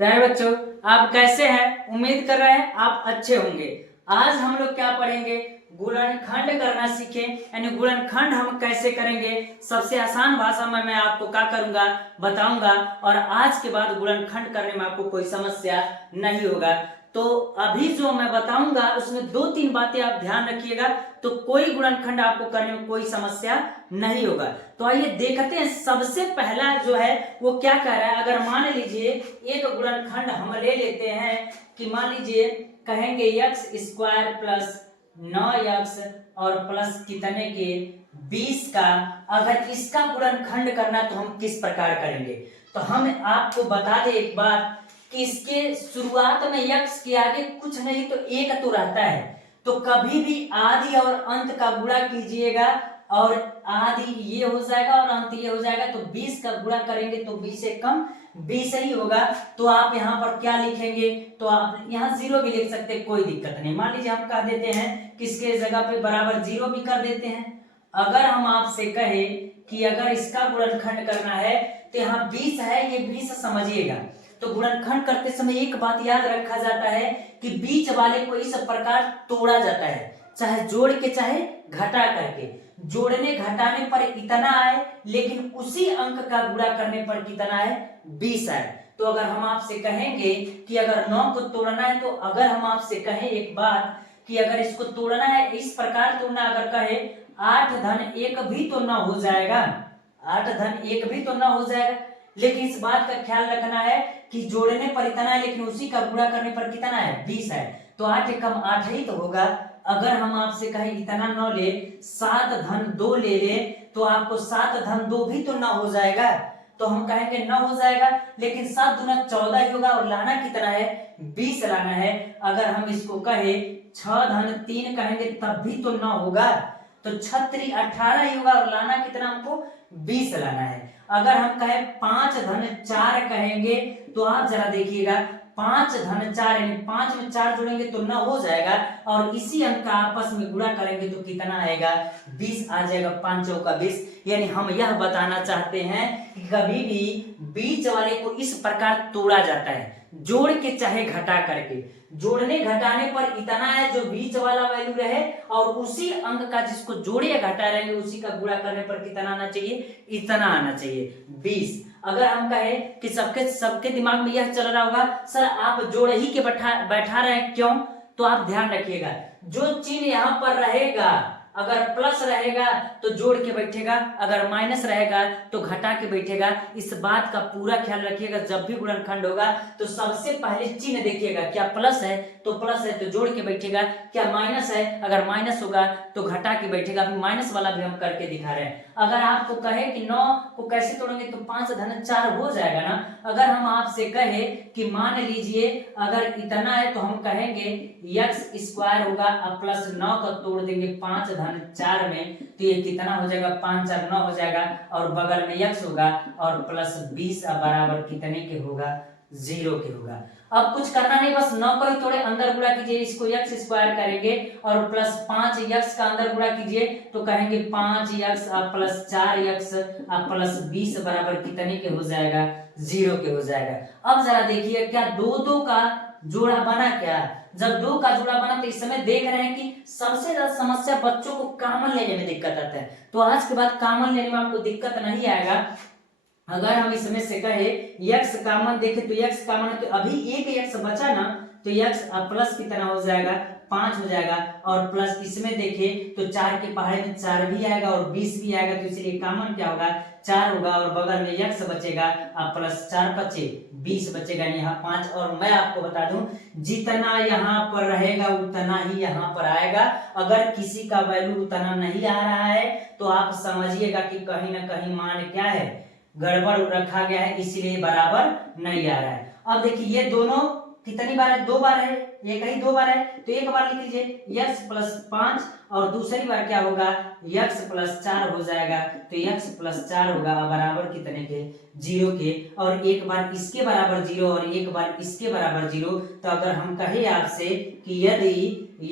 प्यारे बच्चों, आप कैसे हैं? उम्मीद कर रहे हैं आप अच्छे होंगे। आज हम लोग क्या पढ़ेंगे? गुणनखंड करना सीखे, यानी गुणनखंड हम कैसे करेंगे। सबसे आसान भाषा में मैं आपको क्या करूंगा बताऊंगा, और आज के बाद गुणनखंड करने में आपको कोई समस्या नहीं होगा। तो अभी जो मैं बताऊंगा उसमें 2-3 बातें आप ध्यान रखिएगा, तो कोई गुणनखंड आपको करने में कोई समस्या नहीं होगा। तो आइए देखते हैं। सबसे पहला जो है वो क्या कह रहा है। अगर मान लीजिए एक गुणनखंड हम ले लेते हैं कि मान लीजिए कहेंगे एक्स स्क्वायर प्लस 9x और प्लस कितने के 20 का, अगर इसका गुणनखंड करना तो हम किस प्रकार करेंगे। तो हम आपको बता दें एक बात कि इसके शुरुआत में x के आगे कुछ नहीं तो एक तो रहता है, तो कभी भी आदि और अंत का गुणा कीजिएगा और आदि ये हो जाएगा और अंत ये हो जाएगा, तो 20 का गुणा करेंगे तो 20 से कम 20 ही होगा। तो आप यहाँ पर क्या लिखेंगे, तो आप यहाँ 0 भी लिख सकते हैं, कोई दिक्कत नहीं। मान लीजिए हम कह देते हैं किसके जगह पे बराबर 0 भी कर देते हैं। अगर हम आपसे कहे कि अगर इसका गुणनखंड करना है तो यहाँ 20 है, ये 20 समझिएगा। तो गुणनखंड करते समय एक बात याद रखा जाता है कि बीच वाले को इस प्रकार तोड़ा जाता है, चाहे जोड़ के चाहे घटा करके। जोड़ने घटाने पर इतना आए, लेकिन उसी अंक का गुणा करने पर कितना है, 20 आए। तो अगर हम आपसे कहेंगे कि अगर 9 को तोड़ना है, तो अगर हम आपसे कहें एक बात कि अगर इसको तोड़ना है इस प्रकार तोड़ना, अगर कहे 8 धन 1 भी तो 9 हो जाएगा, 8 धन 1 भी तो 9 हो जाएगा। लेकिन इस बात का ख्याल रखना है कि जोड़ने पर इतना है, लेकिन उसी का गुणा करने पर कितना है, 20 है। तो 8 एकम 8 ही तो होगा। अगर हम आपसे कहें इतना 9 ले, 7 धन 2 ले ले, तो आपको 7 धन 2 भी तो 9 हो जाएगा। तो हम कहेंगे 9 हो जाएगा, लेकिन 7 दूना 14 ही होगा, और लाना कितना है, 20 लाना है। अगर हम इसको कहे 6 धन 3 कहेंगे तब भी तो 9 होगा, तो 6 18 ही होगा, और लाना कितना हमको, 20 लाना है। अगर हम कहें 5 धन 4 कहेंगे, तो आप जरा देखिएगा 5 धन 4 यानी 5 में 4 जोड़ेंगे तो 9 हो जाएगा, और इसी अंक का आपस में गुणा करेंगे तो कितना आएगा, 20 आ जाएगा। 5 चौका 20। यानी हम यह बताना चाहते हैं कि कभी भी बीच वाले को इस प्रकार तोड़ा जाता है, जोड़ के चाहे घटा करके। जोड़ने घटाने पर इतना है जो बीच वाला वैल्यू रहे, और उसी अंक का जिसको जोड़े या घटा रहेंगे उसी का गुणा करने पर कितना आना चाहिए, इतना आना चाहिए, 20। अगर हम कहें कि सबके दिमाग में यह चल रहा होगा सर आप जोड़ ही के बैठा रहे हैं क्यों, तो आप ध्यान रखिएगा जो चिन्ह यहाँ पर रहेगा, अगर प्लस रहेगा तो जोड़ के बैठेगा, अगर माइनस रहेगा तो घटा के बैठेगा। इस बात का पूरा ख्याल रखिएगा। जब भी गुणनखंड होगा तो सबसे पहले चिन्ह देखिएगा, क्या प्लस है तो प्लस है तो जोड़ के बैठेगा, क्या माइनस है अगर माइनस होगा तो घटा के बैठेगा। अभी माइनस वाला भी हम करके दिखा रहे हैं। अगर आपको कहे कि 9 को कैसे तोड़ेंगे, तो 5 धन 4 हो जाएगा ना। अगर हम आपसे कहे कि मान लीजिए अगर इतना है, तो हम कहेंगे x स्क्वायर होगा, अब प्लस 9 को तोड़ देंगे 5 धन 4 में, तो ये कितना हो जाएगा, 5 4 9 हो जाएगा, और बगल में x होगा, और प्लस 20 बराबर कितने के होगा, 0 के होगा। अब कुछ करना नहीं, बस 9 को ही थोड़े अंदर गुणा कीजिए, इसको x स्क्वायर करेंगे, और प्लस 5x का अंदर गुणा कीजिए, तो कहेंगे 5x प्लस 4x प्लस 20 बराबर कितने के हो जाएगा, 0 के हो जाएगा। अब जरा देखिए क्या 2 का जोड़ा बना क्या। जब 2 का जोड़ा बना तो इस समय देख रहे हैं कि सबसे ज्यादा समस्या बच्चों को कॉमन लेने में दिक्कत आता है। तो आज के बाद कॉमन लेने में आपको दिक्कत नहीं आएगा। अगर हम इसमें से कहे x कॉमन देखे तो x कॉमन है, तो अभी एक x बचा ना, तो x प्लस कितना हो जाएगा, 5 हो जाएगा, और प्लस इसमें देखे तो 4 के पहाड़े में 4 भी आएगा और 20 भी आएगा, तो इसलिए कॉमन क्या होगा, 4 होगा, और बगल में x बचेगा, अब प्लस 4 बचे 20 बचेगा, यहाँ 5। और मैं आपको बता दूं जितना यहाँ पर रहेगा उतना ही यहाँ पर आएगा। अगर किसी का वैल्यू उतना नहीं आ रहा है तो आप समझिएगा कि कहीं ना कहीं मान क्या है, गड़बड़ रखा गया है, इसीलिए बराबर नहीं आ रहा है। अब देखिए ये दोनों कितनी बार है, 2 बार है, ये कहीं 2 बार है, तो एक बार लिख लीजिए x प्लस 5, और दूसरी बार क्या होगा, x प्लस 4 हो जाएगा, तो x प्लस 4 होगा बराबर कितने के, 0 के। और एक बार इसके बराबर 0 और एक बार इसके बराबर 0। तो अगर हम कहे आपसे कि यदि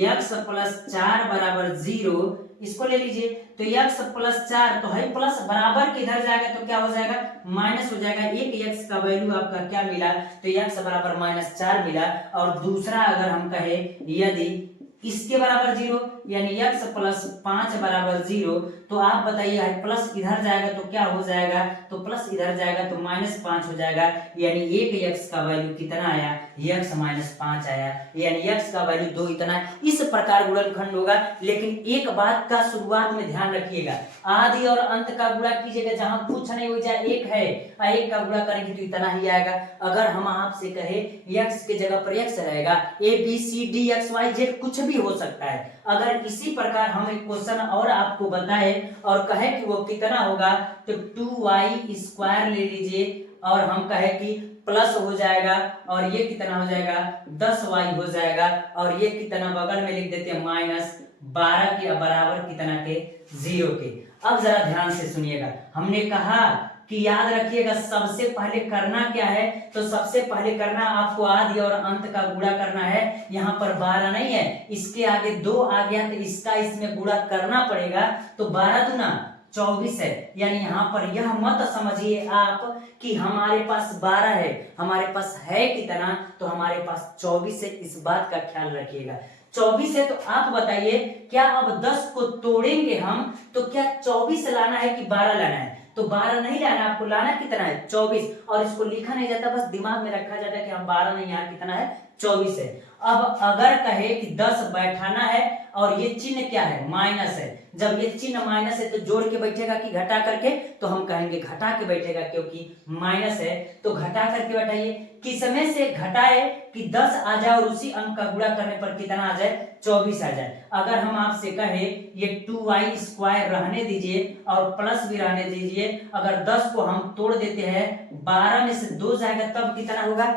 x प्लस 4 बराबर 0, इसको ले लीजिए, तो x प्लस 4 तो है प्लस, बराबर के इधर जाएगा तो क्या हो जाएगा माइनस हो जाएगा। एक x का वैल्यू आपका क्या मिला, तो x बराबर -4 मिला। और दूसरा अगर हम कहे यदि इसके बराबर 0 यानी x प्लस 5 बराबर 0, तो आप बताइए प्लस इधर जाएगा तो क्या हो जाएगा, तो प्लस इधर जाएगा तो -5 हो जाएगा। यानी एक x का वैल्यू कितना आया, x -5 आया, यानी x का वैल्यू 2 इतना। इस प्रकार गुणनखंड होगा। लेकिन एक बात का शुरुआत में ध्यान रखिएगा, आदि और अंत का गुणा कीजिएगा, जहां कुछ नहीं हो जाए एक है, एक का गुणा करेंगे तो इतना ही आएगा। अगर हम आपसे कहे x के जगह पर x रहेगा, a b c d x y z कुछ भी हो सकता है। अगर इसी प्रकार हम एक क्वेश्चन और आपको बताए और कहे कि वो कितना होगा, तो 2y² ले लीजिए और हम कहे कि प्लस हो जाएगा और ये कितना हो जाएगा 10y हो जाएगा, और ये कितना बगल में लिख देते हैं -12 के बराबर कितना के 0 के। अब जरा ध्यान से सुनिएगा, हमने कहा कि याद रखिएगा सबसे पहले करना क्या है, तो सबसे पहले करना आपको आदि और अंत का गुणा करना है। यहाँ पर 12 नहीं है, इसके आगे 2 आ गया तो इसका इसमें गुणा करना पड़ेगा, तो 12 दूना 24 है। यानी यहाँ पर यह मत समझिए आप कि हमारे पास 12 है, हमारे पास है कितना, तो हमारे पास 24 है। इस बात का ख्याल रखिएगा 24 है। तो आप बताइए क्या अब 10 को तोड़ेंगे हम, तो क्या 24 लाना है कि 12 लाना है, तो 12 नहीं लाना, आपको लाना कितना है 24। और इसको लिखा नहीं जाता, बस दिमाग में रखा जाता है कि हम 12 नहीं, यहाँ कितना है 24 है। अब अगर कहे कि 10 बैठाना है और ये चिन्ह क्या है माइनस है, जब ये चिन्ह माइनस है तो जोड़ के बैठेगा कि घटा करके, तो हम कहेंगे घटा के बैठेगा क्योंकि माइनस है, तो घटा करके बैठाइए। किसमें से घटाए कि 10 आ जाए और उसी अंक का गुणा करने पर कितना आ जाए 24 आ जाए। अगर हम आपसे कहे ये 2y² रहने दीजिए और प्लस भी रहने दीजिए, अगर 10 को हम तोड़ देते हैं, 12 में से 2 जाएगा तब कितना होगा,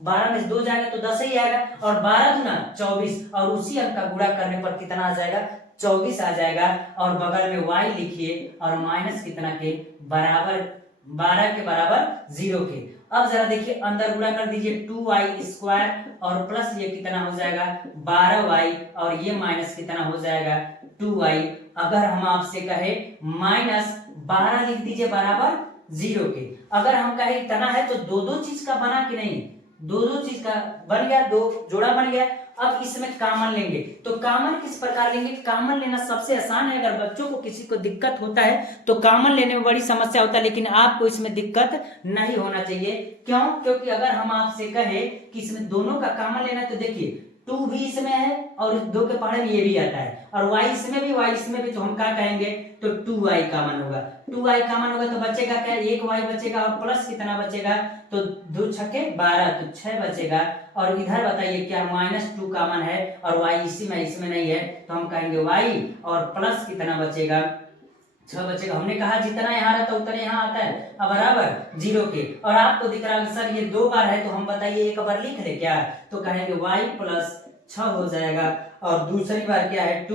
12 में से 2 जाएगा तो 10 ही आएगा, और 12 दूना 24, और उसी अंक का गुणा करने पर कितना आ जाएगा 24 आ जाएगा। और बगल में y लिखिए और माइनस कितना के बराबर 12 के बराबर 0 के। अब जरा देखिए अंदर गुणा कर दीजिए 2y² और प्लस ये कितना हो जाएगा 12y, और ये माइनस कितना हो जाएगा 2y। अगर हम आपसे कहे -12 लिख दीजिए बराबर 0 के। अगर हम कहे इतना है तो दो चीज का बना कि नहीं, दो चीज का बन गया, 2 जोड़ा बन गया। अब इसमें कामन लेंगे, तो कामन किस प्रकार लेंगे, कामन लेना सबसे आसान है। अगर बच्चों को किसी को दिक्कत होता है तो कामन लेने में बड़ी समस्या होता है, लेकिन आपको इसमें दिक्कत नहीं होना चाहिए। क्यों, क्योंकि अगर हम आपसे कहे कि इसमें दोनों का कामन लेना है, तो देखिए 2 भी इसमें है और 2 के पहाड़े में ये भी आता है, और y इसमें भी, y इसमें भी, तो हम क्या कहेंगे, तो 2y कामन होगा। 2y कामन होगा तो बचेगा क्या, 1y बचेगा, और प्लस कितना बचेगा, तो 2 छक्के 12 तो 6 बचेगा। और इधर बताइए क्या -2 कामन है और y इसी में इसमें नहीं है, तो हम कहेंगे y और प्लस कितना बचेगा 6 बचेगा। हमने कहा जितना यहाँ रहता उतना यहाँ आता है, अब बराबर 0 के। और आपको दिख रहा है सर ये 2 बार है, तो हम बताइए एक बार लिख दे क्या, तो कहेंगे y प्लस 6 हो जाएगा, और दूसरी बार क्या है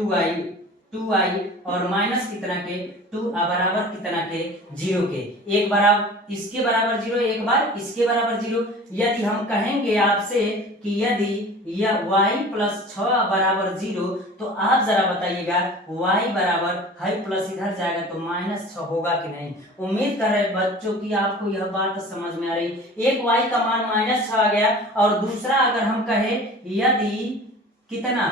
2y और माइनस कितना के 2 बराबर कितना के 0 के। एक बार इसके बराबर 0, एक बार इसके बराबर 0। यदि हम कहेंगे आपसे कि यदि यह y प्लस 6 बराबर 0, तो आप जरा बताइएगा y बराबर है प्लस इधर जाएगा तो -6 होगा कि नहीं। उम्मीद कर रहे बच्चों की आपको यह बात समझ में आ रही। एक y का मान -6 आ गया, और दूसरा अगर हम कहे यदि कितना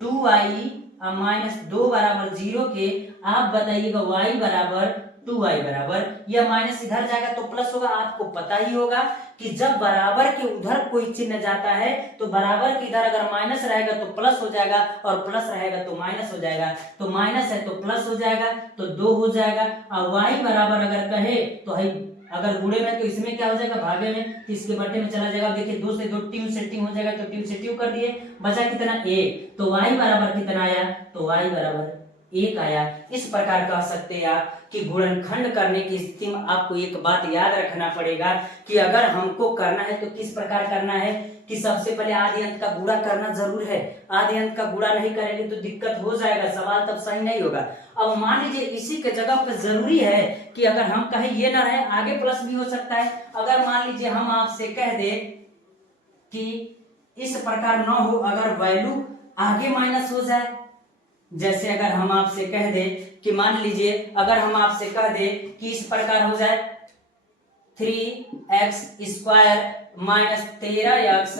2y -2 बराबर 0 के, आप बताइएगा y बराबर 2y बराबर, यह माइनस इधर जाएगा तो प्लस होगा। आपको पता ही होगा कि जब बराबर के उधर कोई चिन्ह जाता है तो बराबर के इधर अगर माइनस रहेगा तो प्लस हो जाएगा, और प्लस रहेगा तो माइनस हो जाएगा, तो माइनस है तो प्लस हो जाएगा, तो 2 हो जाएगा। और y बराबर अगर कहे तो है, अगर गुणे में तो इसमें क्या हो जाएगा भागे में, तो इसके बट्टे में चला जाएगा। देखिए 2 से 2 ट्यू सेटिंग हो जाएगा, तो ट्यू से ट्यू कर दिए, बचा कितना 1, तो y बराबर कितना आया, तो y बराबर 1 आया। इस प्रकार कह सकते हैं आप कि गुणनखंड करने की स्थिति में आपको एक बात याद रखना पड़ेगा कि अगर हमको करना है तो किस प्रकार करना है, कि सबसे पहले आदि अंत का गुणा करना जरूर है। आदि अंत का गुणा नहीं करेंगे तो दिक्कत हो जाएगा, सवाल तब सही नहीं होगा। अब मान लीजिए इसी के जगह पर जरूरी है कि अगर हम कहें ये ना रहे, आगे प्लस भी हो सकता है। अगर मान लीजिए हम आपसे कह दे कि इस प्रकार न हो, अगर वैल्यू आगे माइनस हो जाए, जैसे अगर हम आपसे कह दे कि मान लीजिए अगर हम आपसे कह दे कि इस प्रकार हो जाए 3x² माइनस 13x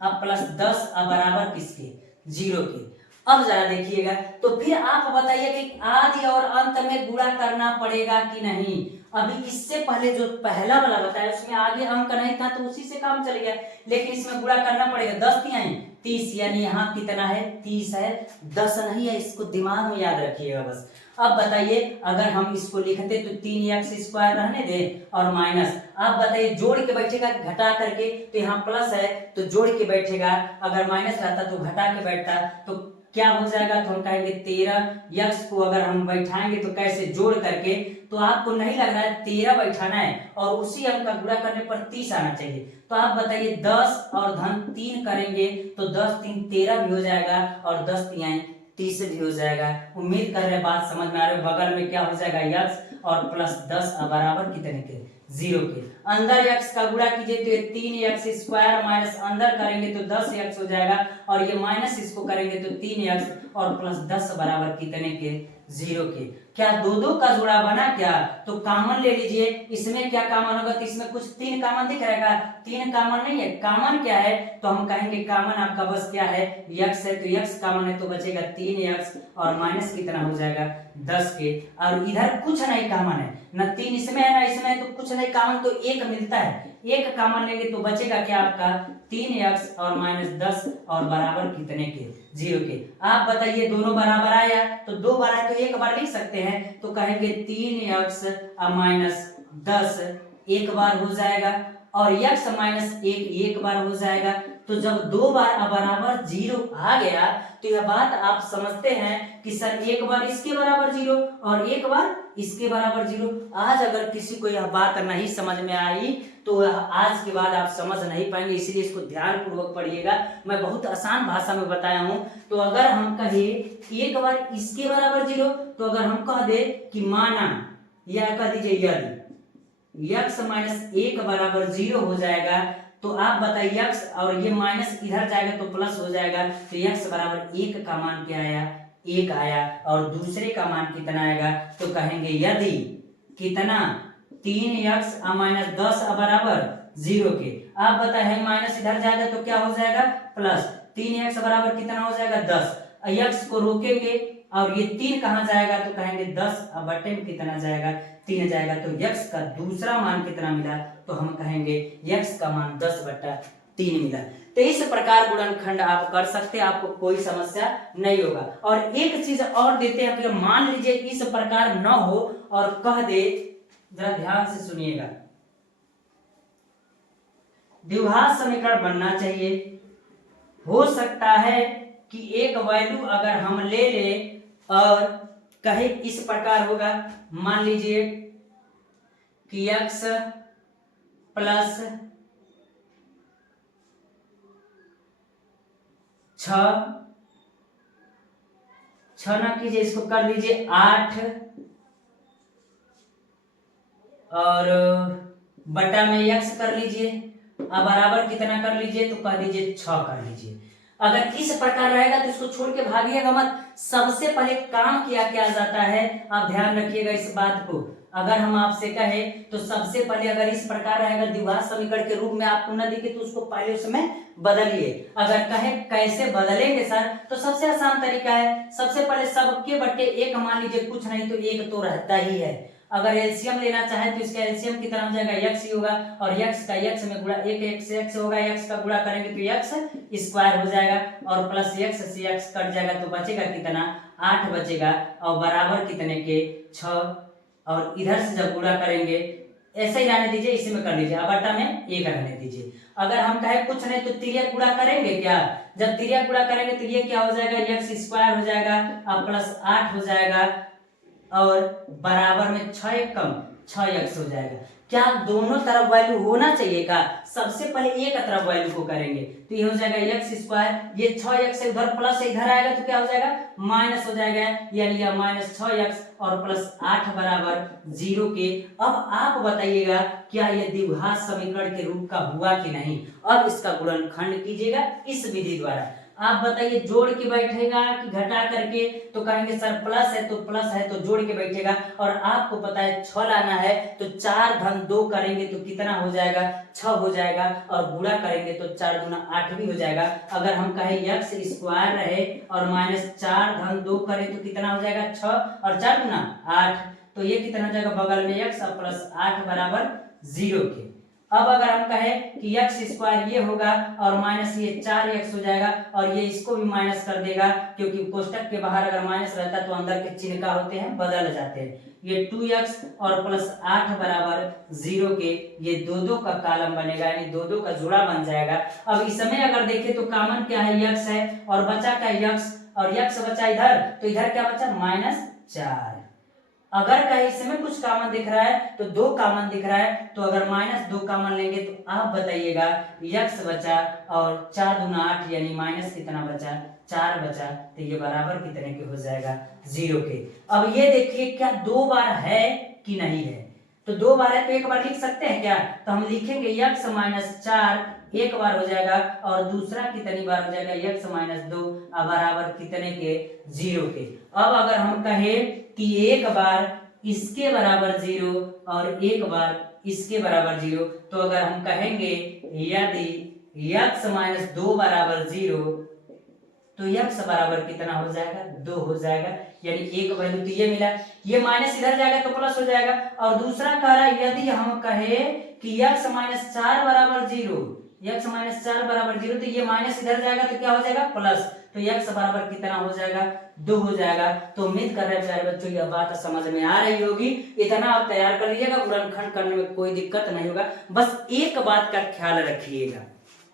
अब प्लस 10 अब बराबर किसके 0 के। अब जरा देखिएगा तो फिर आप बताइए कि आदि और अंत में गुणा करना पड़ेगा कि नहीं। अभी इससे पहले जो पहला वाला बताया उसमें आगे अंक नहीं था तो उसी से काम चल गया, लेकिन इसमें गुणा करना पड़ेगा। 10 तिहाई 30 यानी यहाँ कितना है 30 है, 10 नहीं है, इसको दिमाग में याद रखिएगा बस। अब बताइए अगर हम इसको लिखते तो 3x² रहने दें और माइनस, आप बताइए जोड़ के बैठेगा घटा करके, तो यहाँ प्लस है तो जोड़ के बैठेगा, अगर माइनस रहता तो घटा के बैठता, तो क्या हो जाएगा तो हम कहेंगे 13x को अगर हम बैठाएंगे तो कैसे जोड़ करके, तो आपको नहीं लग रहा है 13 बैठाना है और उसी अंक का गुणा करने पर 30 आना चाहिए। तो आप बताइए 10 और धन 3 करेंगे तो 10 3 13 भी हो जाएगा और 10 तिहाई 30 भी हो जाएगा। उम्मीद कर रहे बात समझ में आ रही है। बगल में क्या हो जाएगा x और प्लस 10 बराबर कितने के 0 के। अंदर x का गुणा कीजिए तो ये 3x² माइनस अंदर करेंगे तो 10x हो जाएगा और ये माइनस इसको करेंगे तो 3x और प्लस 10 बराबर कितने के 0 के। क्या दो दो का जोड़ा बना क्या, तो कॉमन ले लीजिए। इसमें क्या कॉमन होगा तो इसमें कुछ 3 कॉमन दिख रहेगा, 3 कॉमन नहीं है, कॉमन क्या है तो हम कहेंगे कॉमन आपका बस क्या है x है, तो x कॉमन है तो बचेगा 3x और माइनस कितना हो जाएगा 10 के। और इधर कुछ नहीं कॉमन है, न 3 इसमें है ना इसमें है, तो कुछ नहीं कॉमन तो 1 मिलता है, 1 कॉमन लेंगे तो बचेगा क्या आपका 3x और माइनस 10 और बराबर कितने के 0 के। आप बताइए दोनों बराबर आया तो 2 बार आया तो 1 बार लिख सकते हैं, तो कहेंगे 3x और माइनस 10 एक बार हो जाएगा और x माइनस 1 एक बार हो जाएगा। तो जब 2 बार बराबर 0 आ गया तो यह बात आप समझते हैं कि सर एक बार इसके बराबर 0 और एक बार इसके बराबर 0। आज अगर किसी को यह बात नहीं समझ में आई तो आज के बाद आप समझ नहीं पाएंगे, इसलिए इसको ध्यान पूर्वक पढ़िएगा। मैं बहुत आसान भाषा में बताया हूं। तो अगर हम कहे एक बार इसके बराबर 0, तो अगर हम कह दे कि माना या कह दीजिए यदि x माइनस 1 बराबर 0 हो जाएगा, तो आप बताइए x और ये माइनस इधर जाएगा तो प्लस हो जाएगा, तो x बराबर 1 का मान क्या आया 1 आया और दूसरे का मान कितना आएगा तो कहेंगे यदि कितना 3x माइनस 10 बराबर 0 के। आप बताए माइनस इधर जाएगा तो क्या हो जाएगा प्लस, 3x बराबर कितना हो जाएगा 10, x को रोकेंगे और ये 3 कहाँ जाएगा तो कहेंगे 10 अब बटे में कितना जाएगा 3 जाएगा, तो x का दूसरा मान कितना मिला तो हम कहेंगे x का मान 10/3 मिला। तो इस प्रकार गुणनखंड आप कर सकते हैं, आपको कोई समस्या नहीं होगा। और एक चीज और देते हैं कि मान लीजिए इस प्रकार न हो और कह दे, जरा ध्यान से सुनिएगा, द्विघात समीकरण बनना चाहिए। हो सकता है कि एक वैल्यू अगर हम ले ले और कहे इस प्रकार होगा, मान लीजिए कि x प्लस 6 ना कीजिए, इसको कर दीजिए 8 और बटा में x कर लीजिए, अब बराबर कितना कर लीजिए तो कह दीजिए 6 कर लीजिए। अगर इस प्रकार रहेगा तो इसको छोड़ के भागिएगा मत। सबसे पहले काम किया क्या जाता है, आप ध्यान रखिएगा इस बात को। अगर हम आपसे कहे तो सबसे पहले अगर इस प्रकार रहेगा द्विघात समीकरण के रूप में आपको न दिखे तो उसको पहले उसमें बदलिए। अगर कहे कैसे बदलेंगे सर, तो सबसे आसान तरीका है, सबसे पहले सबके बट्टे 1 मान लीजिए, कुछ नहीं तो 1 तो रहता ही है। अगर एलसीएम लेना चाहे तो इसका एलसीएम कितना हो जाएगा x ही होगा और x का x में गुणा 1 x से x होगा, x का गुणा करेंगे तो x स्क्वायर हो जाएगा और प्लस x से x कट जाएगा तो बचेगा कितना 8 बचेगा और बराबर कितने के 6 और इधर से जब गुणा करेंगे ऐसे ही रहने दीजिए, इसी में कर लीजिए, अब बटा में 1 रहने दीजिए। अगर हम कहे कुछ नहीं तो तिर्यक गुणा करेंगे क्या, जब तिर्यक गुणा करेंगे तो ये क्या हो जाएगा x स्क्वायर हो जाएगा और प्लस 8 हो जाएगा और बराबर में 6 कम 6x हो जाएगा। क्या दोनों तरफ वैल्यू होना चाहिए का, सबसे पहले एक तरफ वैल्यू को करेंगे तो ये हो जाएगा x स्क्वायर, ये 6x से उधर प्लस से इधर आएगा तो क्या हो जाएगा माइनस हो जाएगा, यानी यह माइनस 6x और प्लस 8 बराबर 0 के। अब आप बताइएगा क्या यह द्विघात समीकरण के रूप का हुआ कि नहीं। अब इसका गुणनखंड कीजिएगा इस विधि द्वारा। आप बताइए जोड़ के बैठेगा कि घटा करके? तो कहेंगे सर प्लस है तो प्लस है तो जोड़ के बैठेगा। और आपको पता है 6 लाना है तो 4 घन 2 करेंगे तो कितना हो जाएगा? 6 हो जाएगा। और गुणा करेंगे तो 4 दूना 8 भी हो जाएगा। अगर हम कहें एक्स स्क्वायर रहे और माइनस 4 घन 2 करें तो कितना हो जाएगा? 6 और 4 दूना 8। तो ये कितना हो जाएगा? बगल में x और प्लस 8 बराबर 0 के। अब अगर हम कहें कि एक्स स्क्वायर ये होगा और माइनस ये 4x हो जाएगा और ये इसको भी माइनस कर देगा, क्योंकि कोष्टक के बाहर अगर माइनस रहता है तो अंदर के चिन्ह का होते हैं बदल जाते हैं। ये 2x और प्लस 8 बराबर 0 के, ये 2 का कॉलम बनेगा, यानी 2 का जोड़ा बन जाएगा। अब इसमें अगर देखें तो कॉमन क्या है? x है और बचा क्या? x, और x बचा इधर, तो इधर क्या बचा? -4। अगर कहीं इसमें कुछ कॉमन दिख रहा है तो 2 कॉमन दिख रहा है, तो अगर -2 कॉमन लेंगे तो आप बताइएगा x बचा और 4 दूना 8 यानी माइनस कितना बचा? 4 बचा। तो ये बराबर कितने के हो जाएगा? 0 के। अब ये देखिए क्या 2 बार है कि नहीं है? तो 2 बार है तो एक बार लिख सकते हैं क्या? तो हम लिखेंगे x - 4 एक बार हो जाएगा और दूसरा कितनी बार हो जाएगा? x - 2 बराबर कितने के? 0 के। अब अगर हम कहें कि एक बार इसके बराबर 0 और एक बार इसके बराबर 0, तो अगर हम कहेंगे यदि x - 2 बराबर 0 तो x बराबर कितना हो जाएगा? 2 हो जाएगा। यानी एक वैल्यू तो ये मिला, ये माइनस इधर जाएगा तो प्लस हो जाएगा। और दूसरा कह रहा है यदि हम कहे कि x - 4 बराबर 0, x - 4 बराबर 0, तो ये माइनस इधर जाएगा तो क्या हो जाएगा? प्लस। तो x बराबर कितना हो जाएगा? 2 हो जाएगा। तो उम्मीद कर रहे हैं प्यारे बच्चों यह बात समझ में आ रही होगी। इतना आप तैयार कर लीजिएगा, गुणनखंड करने में कोई दिक्कत नहीं होगा। बस एक बात का ख्याल रखिएगा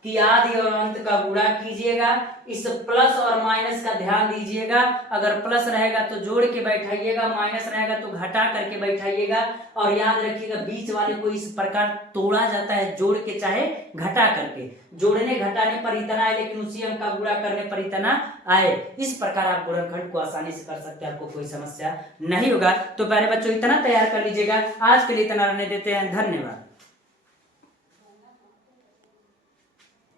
कि आदि और अंत का गुणा कीजिएगा। इस प्लस और माइनस का ध्यान दीजिएगा। अगर प्लस रहेगा तो जोड़ के बैठाइएगा, माइनस रहेगा तो घटा करके बैठाइएगा। और याद रखिएगा बीच वाले को इस प्रकार तोड़ा जाता है, जोड़ के चाहे घटा करके। जोड़ने घटाने पर इतना है लेकिन उसी अंक का गुणा करने पर इतना आए। इस प्रकार आप गुणनखंड को आसानी से कर सकते हैं, आपको कोई समस्या नहीं होगा। तो प्यारे बच्चों इतना तैयार कर लीजिएगा। आज के लिए इतना रहने देते हैं। धन्यवाद।